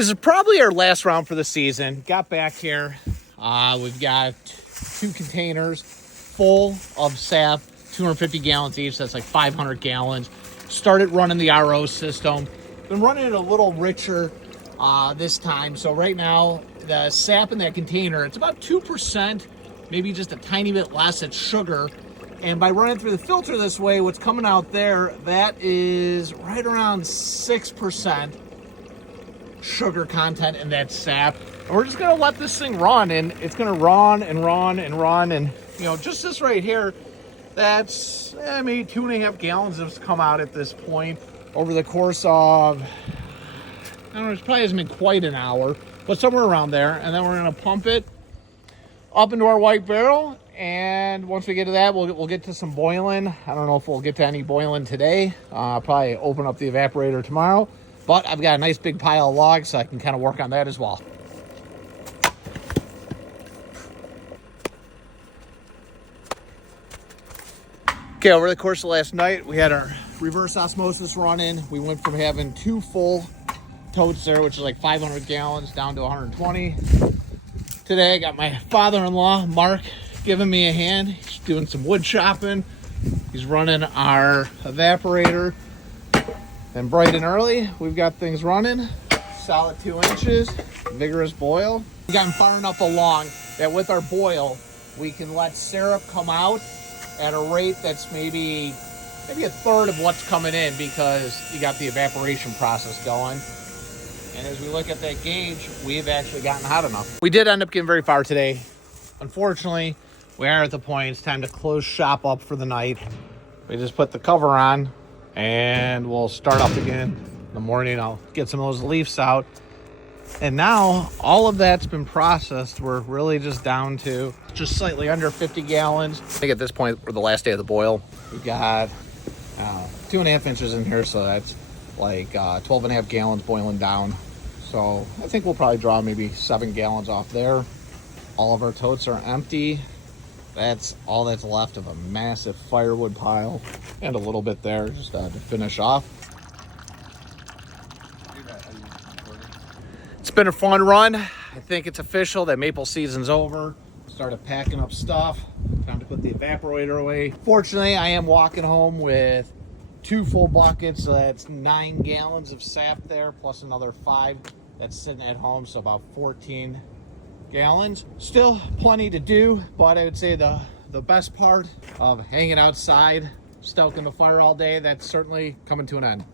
This is probably our last round for the season. Got back here. We've got 2 containers full of sap, 250 gallons each. That's like 500 gallons. Started running the RO system. Been running it a little richer this time. So right now, the sap in that container, it's about 2%, maybe just a tiny bit less. It's sugar. And by running through the filter this way, what's coming out there, that is right around 6% sugar content in that sap. And we're just gonna let this thing run, and it's gonna run and run and run. And you know, just this right here, that's maybe 2.5 gallons has come out at this point over the course of, I don't know, it probably hasn't been quite an hour, but somewhere around there. And then we're gonna pump it up into our white barrel. And once we get to that, we'll get to some boiling. I don't know if we'll get to any boiling today. Probably open up the evaporator tomorrow. But I've got a nice big pile of logs, so I can kind of work on that as well. Okay, over the course of last night, we had our reverse osmosis running. We went from having 2 full totes there, which is like 500 gallons, down to 120. Today, I got my father-in-law, Mark, giving me a hand. He's doing some wood chopping. He's running our evaporator. And bright and early, we've got things running. Solid 2 inches, vigorous boil. We've gotten far enough along that with our boil, we can let syrup come out at a rate that's maybe a third of what's coming in, because you got the evaporation process going. And as we look at that gauge, we've actually gotten hot enough. We did end up getting very far today. Unfortunately, we are at the point it's time to close shop up for the night. We just put the cover on and we'll start up again in the morning. I'll get some of those leaves out. And now all of that's been processed. We're really just down to just slightly under 50 gallons. I think at this point, we're the last day of the boil. We've got 2.5 inches in here, so that's like 12.5 gallons boiling down. So I think we'll probably draw maybe 7 gallons off there. All of our totes are empty. That's all that's left of a massive firewood pile, and a little bit there just to finish off. It's been a fun run. I think it's official that maple season's over. Started packing up stuff. Time to put the evaporator away. Fortunately, I am walking home with 2 full buckets. So that's 9 gallons of sap there, plus another 5 that's sitting at home. So about 14 gallons. Still plenty to do, but I would say the best part of hanging outside, stoking the fire all day, that's certainly coming to an end.